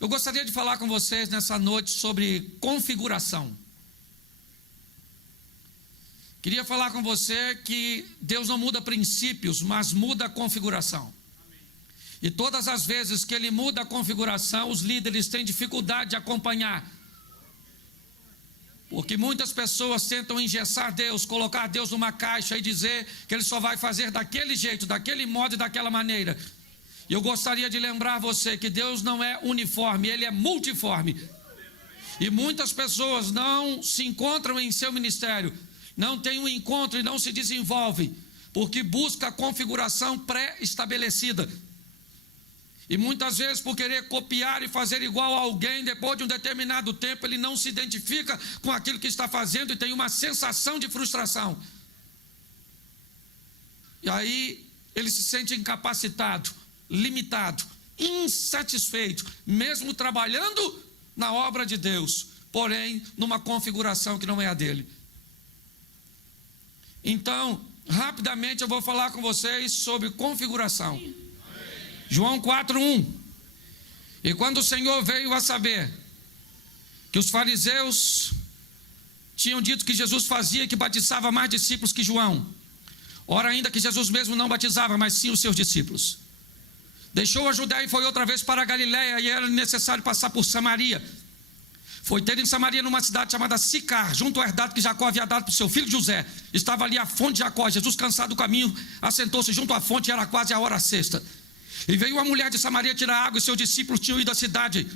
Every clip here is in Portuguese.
Eu gostaria de falar com vocês nessa noite sobre configuração. Queria falar com você que Deus não muda princípios, mas muda a configuração. E todas as vezes que Ele muda a configuração, os líderes têm dificuldade de acompanhar. Porque muitas pessoas tentam engessar Deus, colocar Deus numa caixa e dizer que Ele só vai fazer daquele jeito, daquele modo e daquela maneira. E eu gostaria de lembrar você que Deus não é uniforme, Ele é multiforme. E muitas pessoas não se encontram em seu ministério, não têm um encontro e não se desenvolvem, porque busca a configuração pré-estabelecida. E muitas vezes, por querer copiar e fazer igual a alguém, depois de um determinado tempo, ele não se identifica com aquilo que está fazendo e tem uma sensação de frustração. E aí ele se sente incapacitado, limitado, insatisfeito, mesmo trabalhando na obra de Deus, porém numa configuração que não é a dele. Então, rapidamente eu vou falar com vocês sobre configuração. João 4:1. E quando o Senhor veio a saber que os fariseus tinham dito que Jesus fazia e que batizava mais discípulos que João, ora ainda que Jesus mesmo não batizava, mas sim os seus discípulos, deixou a Judéia e foi outra vez para a Galiléia, e era necessário passar por Samaria. Foi ter em Samaria, numa cidade chamada Sicar, junto ao herdado que Jacó havia dado para o seu filho José. Estava ali a fonte de Jacó. Jesus, cansado do caminho, assentou-se junto à fonte, e era quase a hora sexta. E veio uma mulher de Samaria tirar água, e seus discípulos tinham ido à cidade,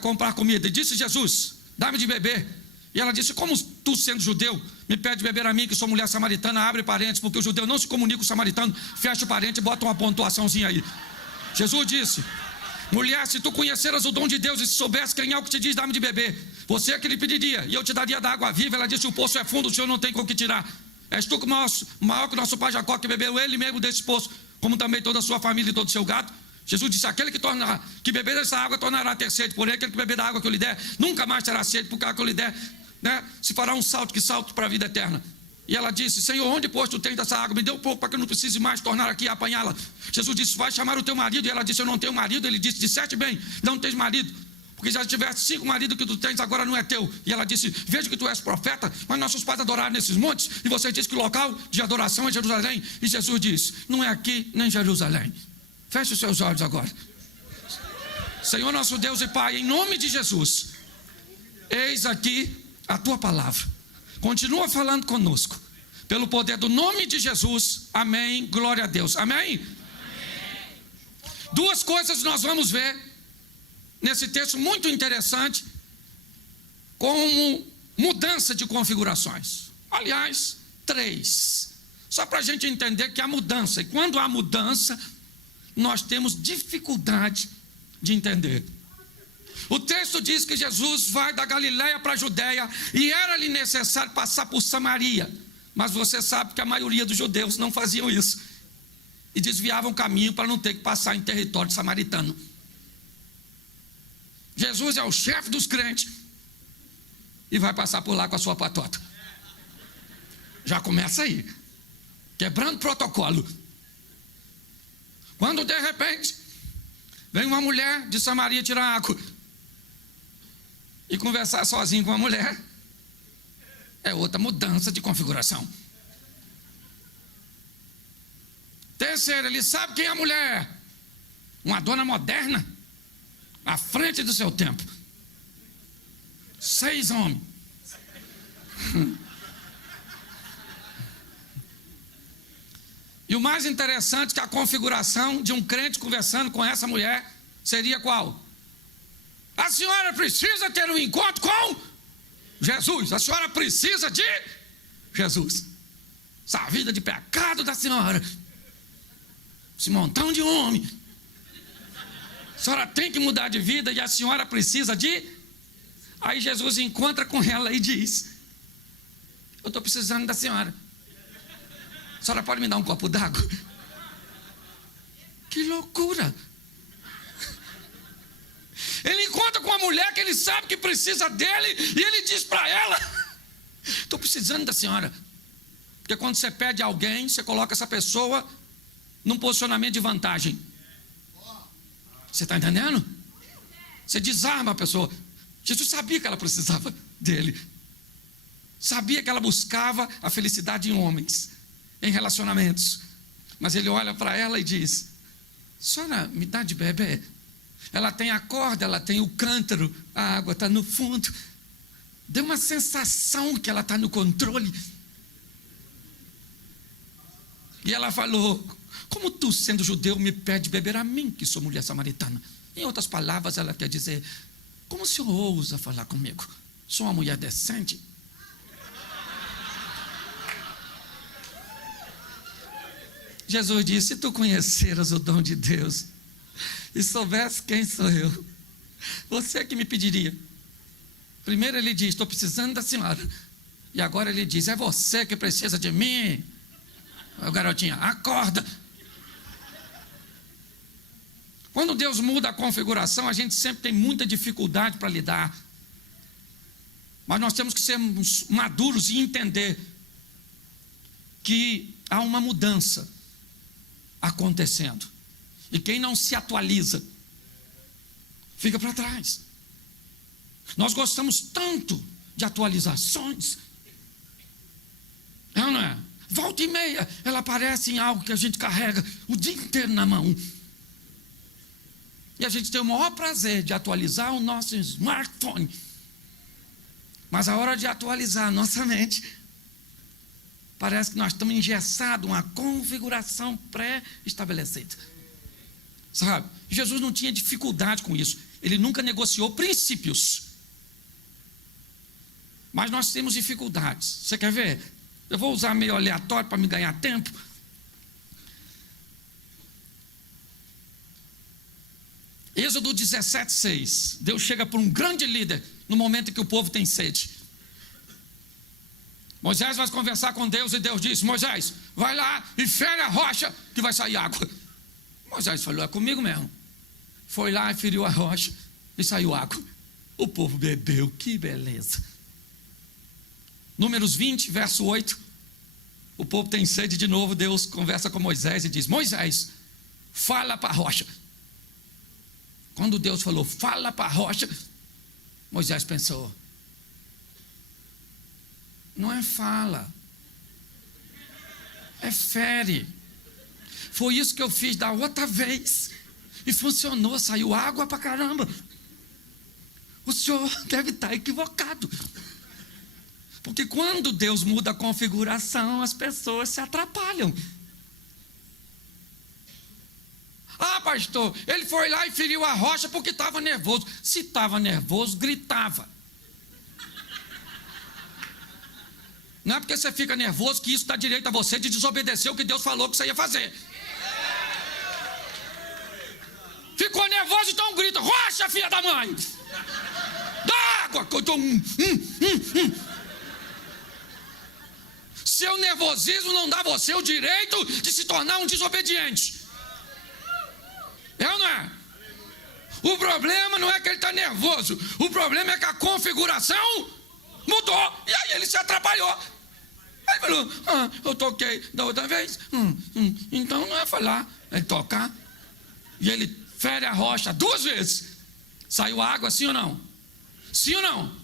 comprar comida. E disse Jesus: dá-me de beber. E ela disse: como tu, sendo judeu, me pede beber a mim, que sou mulher samaritana? Abre parênteses, porque o judeu não se comunica com o samaritano. Fecha o parênteses e bota uma pontuaçãozinha aí. Jesus disse: mulher, se tu conheceras o dom de Deus e se soubesse quem é o que te diz, dá-me de beber, você é que lhe pediria, e eu te daria da água viva. Ela disse: o poço é fundo, o Senhor não tem com o que tirar. És tu maior que o nosso pai Jacó, que bebeu ele mesmo desse poço, como também toda a sua família e todo o seu gado. Jesus disse: aquele que beber dessa água tornará a ter sede, porém aquele que beber da água que eu lhe der nunca mais terá sede, porque a que eu lhe der se fará um salto para a vida eterna. E ela disse: Senhor, onde pois tu tens dessa água? Me dê um pouco para que eu não precise mais tornar aqui a apanhá-la. Jesus disse: vai chamar o teu marido. E ela disse: eu não tenho marido. Ele disse: disseste bem, não tens marido, porque já tiveste 5 maridos que tu tens, agora não é teu. E ela disse: vejo que tu és profeta, mas nossos pais adoraram nesses montes, e você diz que o local de adoração é Jerusalém. E Jesus disse: não é aqui nem Jerusalém. Feche os seus olhos agora. Senhor nosso Deus e Pai, em nome de Jesus, eis aqui a tua palavra. Continua falando conosco, pelo poder do nome de Jesus. Amém, glória a Deus. Amém? Amém. 2 coisas nós vamos ver nesse texto muito interessante, como mudança de configurações. Aliás, 3, só para a gente entender que há mudança, e quando há mudança, nós temos dificuldade de entender. O texto diz que Jesus vai da Galiléia para a Judéia, e era-lhe necessário passar por Samaria. Mas você sabe que a maioria dos judeus não faziam isso, e desviavam o caminho para não ter que passar em território samaritano. Jesus é o chefe dos crentes e vai passar por lá com a sua patota. Já começa aí, quebrando protocolo. Quando de repente vem uma mulher de Samaria tirar água, e conversar sozinho com a mulher é outra mudança de configuração. Terceiro, ele sabe quem é a mulher, uma dona moderna, à frente do seu tempo. 6 homens. E o mais interessante é que a configuração de um crente conversando com essa mulher seria qual? A senhora precisa ter um encontro com Jesus. A senhora precisa de Jesus. Essa vida de pecado da senhora, esse montão de homem, a senhora tem que mudar de vida e a senhora precisa de... Aí Jesus encontra com ela e diz: eu estou precisando da senhora. A senhora pode me dar um copo d'água? Que loucura! Ele encontra com uma mulher que ele sabe que precisa dele, e ele diz para ela: estou precisando da senhora. Porque quando você pede a alguém, você coloca essa pessoa num posicionamento de vantagem. Você está entendendo? Você desarma a pessoa. Jesus sabia que ela precisava dele. Sabia que ela buscava a felicidade em homens, em relacionamentos. Mas ele olha para ela e diz: senhora, me dá de beber. Ela tem a corda, ela tem o cântaro, a água está no fundo. Deu uma sensação que ela está no controle. E ela falou: como tu, sendo judeu, me pede beber a mim, que sou mulher samaritana? Em outras palavras, ela quer dizer: como o senhor ousa falar comigo? Sou uma mulher decente. Jesus disse: se tu conheceras o dom de Deus e soubesse quem sou eu, você que me pediria. Primeiro ele diz: estou precisando da senhora. E agora ele diz: é você que precisa de mim. Garotinha, acorda. Quando Deus muda a configuração, a gente sempre tem muita dificuldade para lidar. Mas nós temos que ser maduros e entender que há uma mudança acontecendo. E quem não se atualiza fica para trás. Nós gostamos tanto de atualizações. É ou não é? Volta e meia, ela aparece em algo que a gente carrega o dia inteiro na mão. E a gente tem o maior prazer de atualizar o nosso smartphone. Mas a hora de atualizar a nossa mente, parece que nós estamos engessados, uma configuração pré-estabelecida. Sabe? Jesus não tinha dificuldade com isso. Ele nunca negociou princípios. Mas nós temos dificuldades. Você quer ver? Eu vou usar meio aleatório para me ganhar tempo. Êxodo 17:6. Deus chega para um grande líder no momento em que o povo tem sede. Moisés vai conversar com Deus e Deus diz: Moisés, vai lá e fere a rocha que vai sair água. Moisés falou: é comigo mesmo. Foi lá e feriu a rocha e saiu água. O povo bebeu, que beleza. Números 20, verso 8. O povo tem sede de novo. Deus conversa com Moisés e diz: Moisés, fala para a rocha. Quando Deus falou: fala para a rocha, Moisés pensou: não é fala, é fere. Foi isso que eu fiz da outra vez e funcionou, saiu água para caramba. O senhor deve estar equivocado. Porque quando Deus muda a configuração, as pessoas se atrapalham. Ah, pastor, ele foi lá e feriu a rocha porque estava nervoso. Se estava nervoso, gritava. Não é porque você fica nervoso que isso dá direito a você de desobedecer o que Deus falou que você ia fazer. Ficou nervoso, então grita: rocha, filha da mãe! Dá água! Que eu estou... Seu nervosismo não dá a você o direito de se tornar um desobediente. É ou não é? O problema não é que ele está nervoso. O problema é que a configuração mudou. E aí ele se atrapalhou. Aí ele falou: eu toquei da outra vez. Então não é falar, é tocar. E ele fere a rocha 2 vezes. Saiu água, sim ou não? Sim ou não?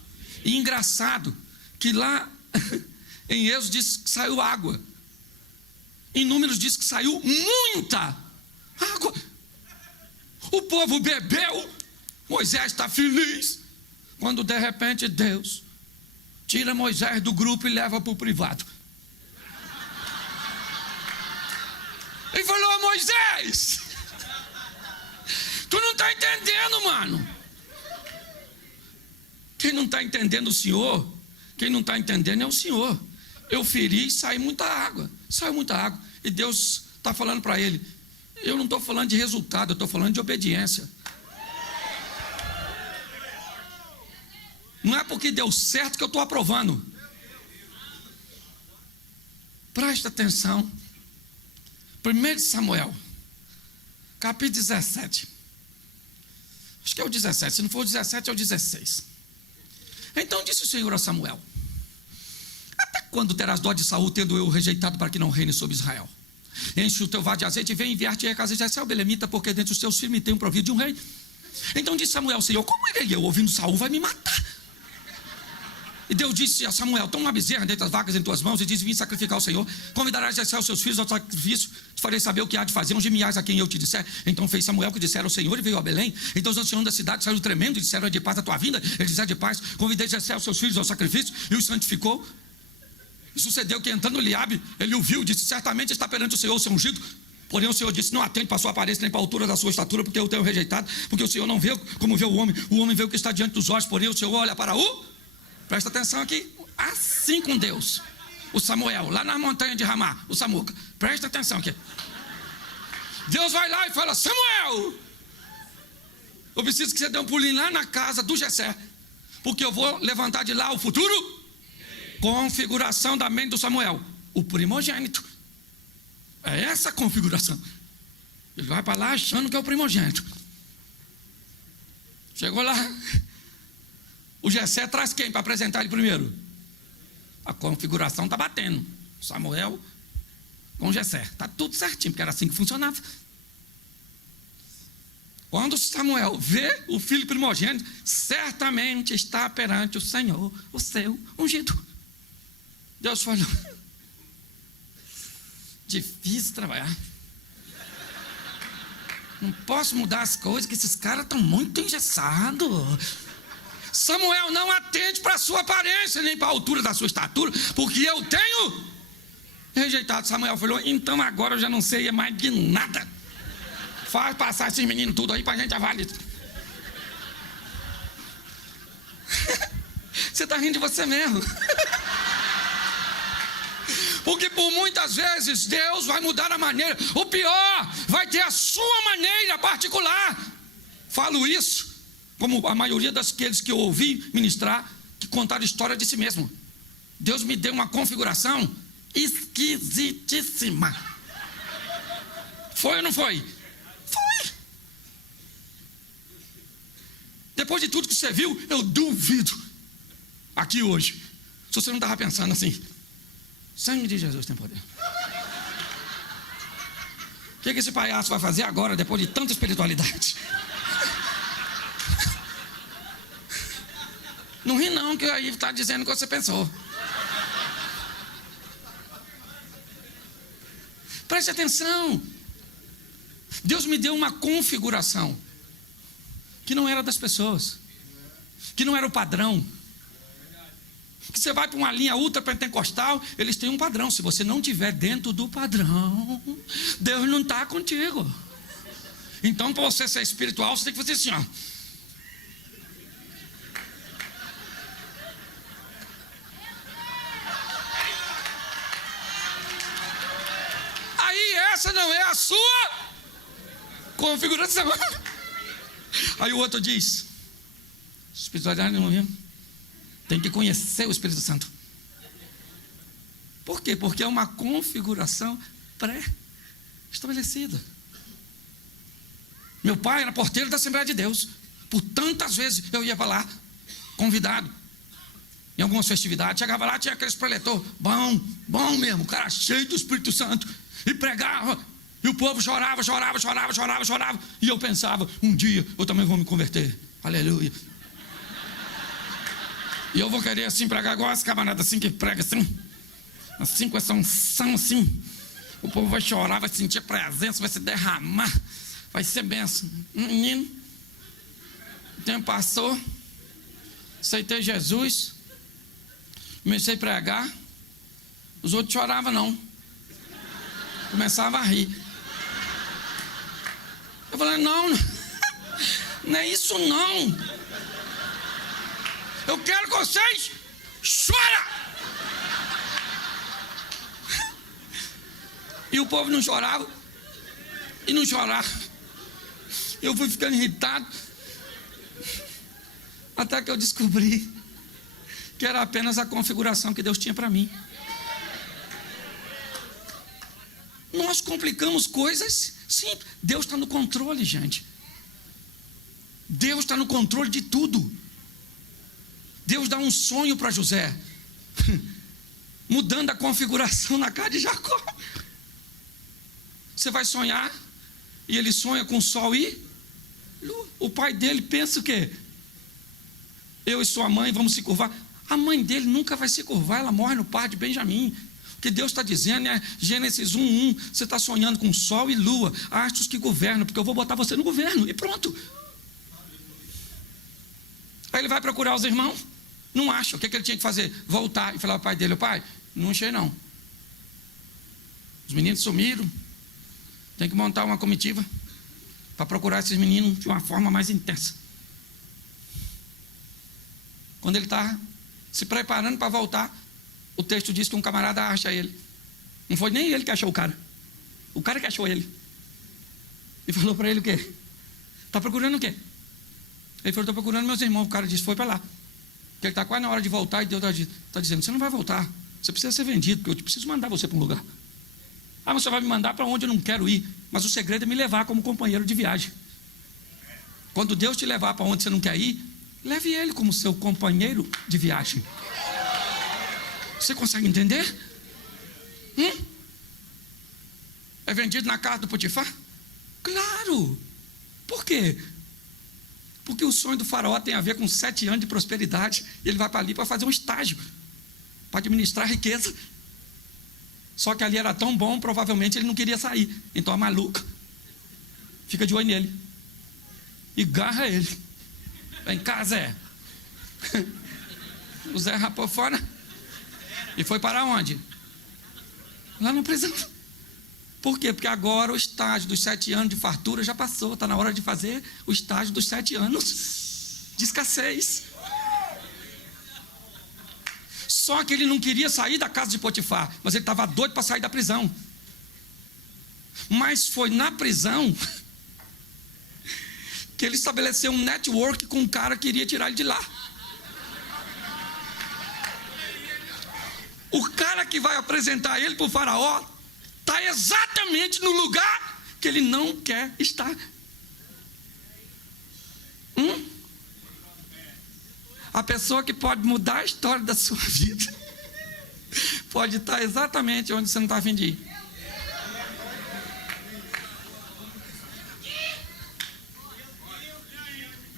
E engraçado que lá em Êxodo diz que saiu água. Em Números diz que saiu muita água. O povo bebeu. Moisés está feliz. Quando de repente Deus tira Moisés do grupo e leva para o privado. Ele falou: Moisés, tu não está entendendo, mano. Quem não está entendendo o Senhor, quem não está entendendo é o Senhor. Eu feri e saiu muita água. Saiu muita água. E Deus está falando para ele: eu não estou falando de resultado, eu estou falando de obediência. Não é porque deu certo que eu estou aprovando. Presta atenção. 1 Samuel, capítulo 17. Acho que é o 17. Se não for o 17, é o 16. Então disse o Senhor a Samuel: até quando terás dó de Saul, tendo eu rejeitado para que não reine sobre Israel? Enche o teu vaso de azeite e vem enviar-te a casa de Jessé o belemita, porque dentre os teus filhos me tenho provido de um rei. Então disse Samuel: Senhor, como irei eu? Ouvindo Saul, vai me matar. E Deus disse a Samuel: toma uma bezerra dentre as vacas em tuas mãos e diz: vim sacrificar ao Senhor. Convidarás Jessé os seus filhos ao sacrifício, te farei saber o que há de fazer, ungir-me-ás a quem eu te disser. Então fez Samuel o que disseram ao Senhor e veio a Belém. Então os anciãos da cidade saíram tremendo e disseram: é de paz a tua vinda. Ele disse: é de paz. Convidei Jessé os seus filhos ao sacrifício e os santificou. E sucedeu que, entrando Eliabe, ele o viu e disse: certamente está perante o Senhor o seu ungido. Porém o Senhor disse: não atente para a sua aparência nem para a altura da sua estatura, porque eu tenho rejeitado. Porque o Senhor não vê como vê o homem vê o que está diante dos olhos. Porém o Senhor olha para o... Presta atenção aqui. Assim com Deus, o Samuel, lá na montanha de Ramá, o Samuca, presta atenção aqui. Deus vai lá e fala: Samuel, eu preciso que você dê um pulinho lá na casa do Jessé, porque eu vou levantar de lá o futuro. Configuração da mente do Samuel: o primogênito. É essa a configuração. Ele vai para lá achando que é o primogênito. Chegou lá, o Jessé traz quem para apresentar ele primeiro? A configuração está batendo. Samuel com Jessé. Está tudo certinho, porque era assim que funcionava. Quando Samuel vê o filho primogênito, certamente está perante o Senhor, o seu ungido. Deus falou: difícil trabalhar. Não posso mudar as coisas, que esses caras estão muito engessados. Samuel, não atende para a sua aparência, nem para a altura da sua estatura, porque eu tenho rejeitado. Samuel falou: então agora eu já não sei mais de nada. Faz passar esses meninos tudo aí para a gente avaliar. Você está rindo de você mesmo. Porque por muitas vezes Deus vai mudar a maneira. O pior, vai ter a sua maneira particular. Falo isso como a maioria daqueles que eu ouvi ministrar, que contaram a história de si mesmo. Deus me deu uma configuração esquisitíssima. Foi ou não foi? Foi. Depois de tudo que você viu, eu duvido. Aqui hoje, se você não estava pensando assim: sangue de Jesus tem poder. O que esse palhaço vai fazer agora, depois de tanta espiritualidade? Não ri não, que aí está dizendo o que você pensou. Preste atenção. Deus me deu uma configuração que não era das pessoas, que não era o padrão. Que você vai para uma linha ultra pentecostal, eles têm um padrão. Se você não estiver dentro do padrão, Deus não está contigo. Então, para você ser espiritual, você tem que fazer assim, ó. Aí essa não é a sua configuração. Aí o outro diz: espiritualidade não é. Tem que conhecer o Espírito Santo. Por quê? Porque é uma configuração pré-estabelecida. Meu pai era porteiro da Assembleia de Deus. Por tantas vezes eu ia para lá, convidado, em algumas festividades. Chegava lá, tinha aqueles preletor bom mesmo, cara cheio do Espírito Santo. E pregava, e o povo chorava. E eu pensava: um dia eu também vou me converter. Aleluia. E eu vou querer assim pregar igual as camaradas assim que prega assim com essa unção assim. O povo vai chorar, vai sentir a presença, vai se derramar, vai ser benção. Menino, o tempo passou, aceitei Jesus, comecei a pregar, os outros choravam não, começavam a rir. Eu falei: não é isso não. Eu quero que vocês chorem. E o povo não chorava. E não chorava. Eu fui ficando irritado. Até que eu descobri que era apenas a configuração que Deus tinha para mim. Nós complicamos coisas simples. Deus está no controle, gente. Deus está no controle de tudo. Deus dá um sonho para José, mudando a configuração na cara de Jacó. Você vai sonhar, e ele sonha com sol e O pai dele pensa o quê? Eu e sua mãe vamos se curvar. A mãe dele nunca vai se curvar, ela morre no parto de Benjamim. O que Deus está dizendo é Gênesis 1:1. Você está sonhando com sol e lua, astros que governam, porque eu vou botar você no governo, e pronto. Aí ele vai procurar os irmãos, não acha. O que ele tinha que fazer? Voltar e falar ao pai dele: pai, não achei não. Os meninos sumiram, tem que montar uma comitiva para procurar esses meninos de uma forma mais intensa. Quando ele está se preparando para voltar, o texto diz que um camarada acha ele. Não foi nem ele que achou o cara que achou ele. E falou para ele o quê? Está procurando o quê? Ele falou: estou procurando meus irmãos. O cara disse: foi para lá, porque ele está quase na hora de voltar. E Deus está dizendo: você não vai voltar, você precisa ser vendido, porque eu preciso mandar você para um lugar. Ah, você vai me mandar para onde eu não quero ir. Mas o segredo é me levar como companheiro de viagem. Quando Deus te levar para onde você não quer ir, leve ele como seu companheiro de viagem. Você consegue entender? É vendido na casa do Potifar? Claro. Por quê? Porque o sonho do faraó tem a ver com 7 anos de prosperidade. E ele vai para ali para fazer um estágio, para administrar riqueza. Só que ali era tão bom, provavelmente ele não queria sair. Então a maluca fica de olho nele e garra ele. Vem cá, Zé. O Zé rapou fora e foi para onde? Lá na prisão. Por quê? Porque agora o estágio dos 7 anos de fartura já passou. Está na hora de fazer o estágio dos 7 anos de escassez. Só que ele não queria sair da casa de Potifar, mas ele estava doido para sair da prisão. Mas foi na prisão que ele estabeleceu um network com um cara que queria tirar ele de lá. O cara que vai apresentar ele para o faraó está exatamente no lugar que ele não quer estar. A pessoa que pode mudar a história da sua vida pode estar exatamente onde você não está a fim de ir.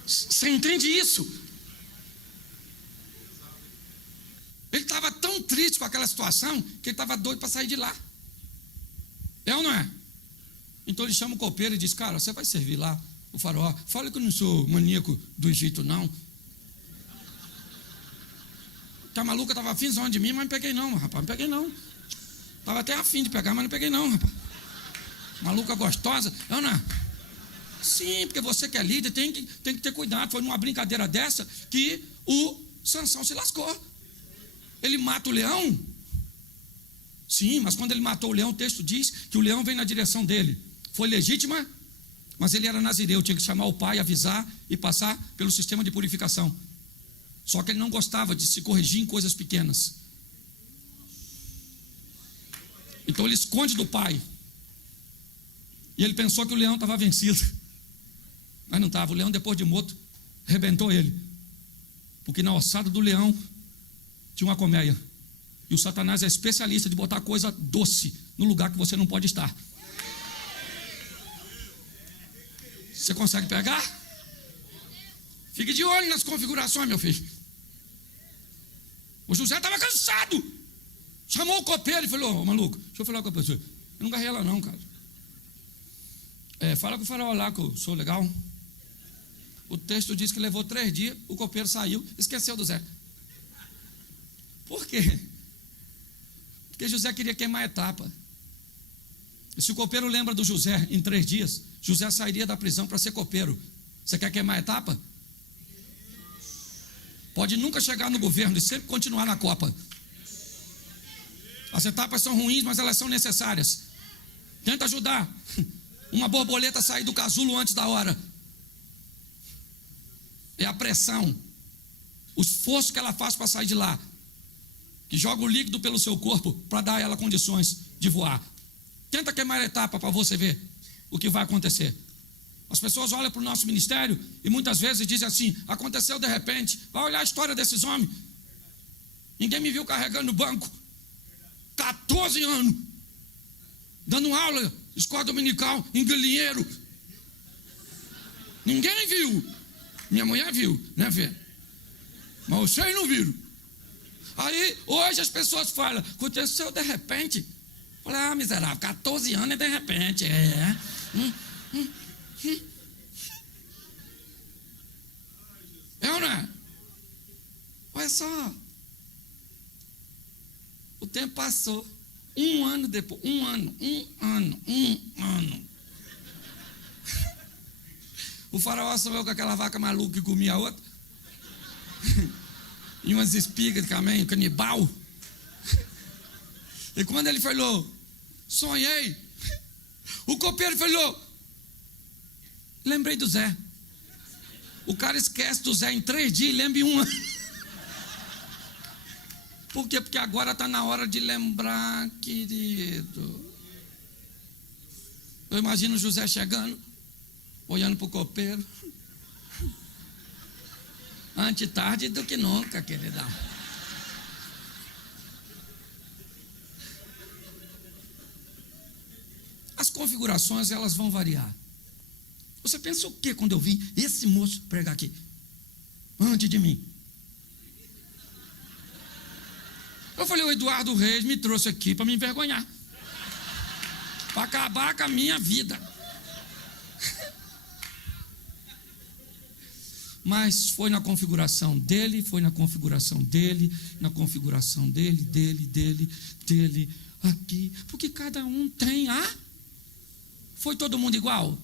Você entende isso? Ele estava tão triste com aquela situação que ele estava doido para sair de lá. É ou não é? Então ele chama o copeiro e diz: cara, você vai servir lá o faraó. Fala que eu não sou maníaco do Egito, não. Que a maluca estava afim de mim, mas não peguei não, rapaz. Não peguei não. Estava até afim de pegar, mas não peguei não, rapaz. Maluca gostosa. Não, não. Sim, porque você que é líder tem que ter cuidado. Foi numa brincadeira dessa que o Sansão se lascou. Ele mata o leão. Sim, mas quando ele matou o leão, o texto diz que o leão vem na direção dele. Foi legítima, mas ele era nazireu. Tinha que chamar o pai, avisar e passar pelo sistema de purificação. Só que ele não gostava de se corrigir em coisas pequenas. Então ele esconde do pai. E ele pensou que o leão estava vencido. Mas não estava. O leão, depois de morto, arrebentou ele. Porque na ossada do leão tinha uma colmeia. E o Satanás é especialista de botar coisa doce no lugar que você não pode estar. Você consegue pegar? Fique de olho nas configurações, meu filho. O José estava cansado. Chamou o copeiro e falou: ô maluco, deixa eu falar com a pessoa. Eu não garrei ela não, cara. Fala com o faraó lá que eu sou legal. O texto diz que levou 3 dias, o copeiro saiu, esqueceu do Zé. Por quê? Porque José queria queimar a etapa. E se o copeiro lembra do José em 3 dias, José sairia da prisão para ser copeiro. Você quer queimar a etapa? Pode nunca chegar no governo e sempre continuar na copa. As etapas são ruins, mas elas são necessárias. Tenta ajudar uma borboleta a sair do casulo antes da hora. É a pressão, o esforço que ela faz para sair de lá, que joga o líquido pelo seu corpo para dar a ela condições de voar. Tenta queimar a etapa para você ver o que vai acontecer. As pessoas olham para o nosso ministério e muitas vezes dizem assim: aconteceu de repente. Vai olhar a história desses homens. Ninguém me viu carregando no banco 14 anos, dando aula, escola dominical, em galinheiro. Ninguém viu. Minha mulher viu, né, Fê? Mas vocês não viram. Aí, hoje as pessoas falam, aconteceu de repente. Eu falei, miserável, 14 anos é de repente. É ou não é? Olha só. O tempo passou. Um ano depois. Um ano. O faraó sou eu com aquela vaca maluca que comia a outra. E umas espigas de caminho, canibal. E quando ele falou, sonhei. O copeiro falou, lembrei do Zé. O cara esquece do Zé em 3 dias e lembra em 1 ano. Por quê? Porque agora está na hora de lembrar, querido. Eu imagino o José chegando, olhando para o copeiro. Antes tarde do que nunca, queridão. As configurações, elas vão variar. Você pensa o quê quando eu vi esse moço pregar aqui? Antes de mim. Eu falei, o Eduardo Reis me trouxe aqui para me envergonhar. Para acabar com a minha vida. Mas foi na configuração dele, foi na configuração dele, na configuração dele, aqui. Porque cada um tem a... Foi todo mundo igual?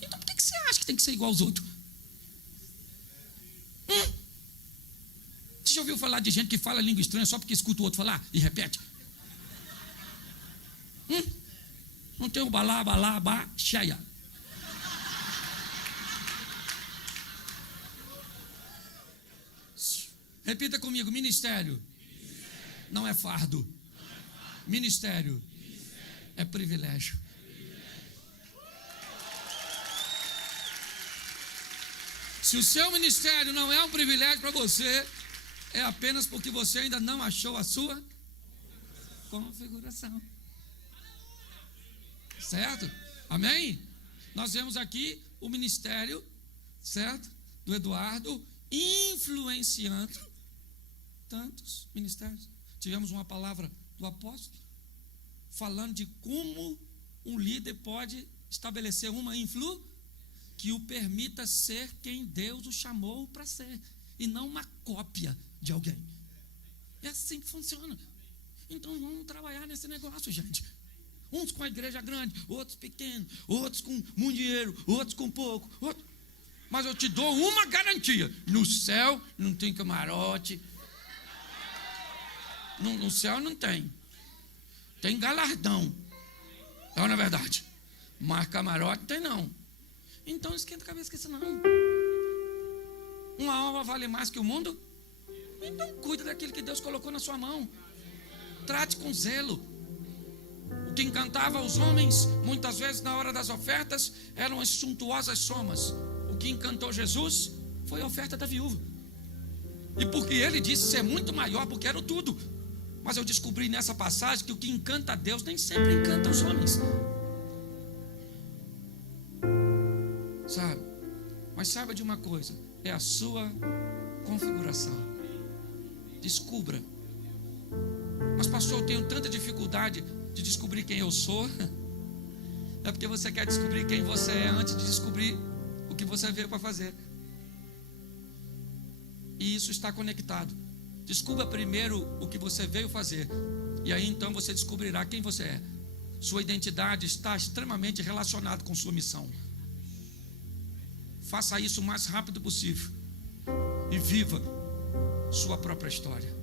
Então por que você acha que tem que ser igual aos outros? Você já ouviu falar de gente que fala língua estranha só porque escuta o outro falar e repete? Não tem o balá, cheia. Repita comigo, ministério não é fardo. Ministério é privilégio. Se o seu ministério não é um privilégio para você, é apenas porque você ainda não achou a sua configuração. Certo? Amém? Nós vemos aqui o ministério, certo? Do Eduardo, influenciando tantos ministérios. Tivemos uma palavra do apóstolo, falando de como um líder pode estabelecer uma influência que o permita ser quem Deus o chamou para ser, e não uma cópia de alguém. É assim que funciona. Então vamos trabalhar nesse negócio, gente. Uns com a igreja grande, outros pequenos, outros com muito dinheiro, outros com pouco. Mas eu te dou uma garantia: no céu não tem camarote. No céu não tem. Tem galardão. É na verdade. Mas camarote não tem não. Então não esquenta a cabeça com isso não. Uma alma vale mais que o mundo? Então cuida daquilo que Deus colocou na sua mão. Trate com zelo. O que encantava os homens, muitas vezes na hora das ofertas, eram as suntuosas somas. O que encantou Jesus foi a oferta da viúva. E porque ele disse ser muito maior, porque era o tudo. Mas eu descobri nessa passagem que o que encanta a Deus nem sempre encanta os homens. Sabe? Mas saiba de uma coisa: é a sua configuração. Descubra. Mas pastor, eu tenho tanta dificuldade de descobrir quem eu sou. É porque você quer descobrir quem você é antes de descobrir o que você veio para fazer. E isso está conectado. Descubra primeiro o que você veio fazer, e aí então você descobrirá quem você é. Sua identidade está extremamente relacionada com sua missão. Faça isso o mais rápido possível e viva sua própria história.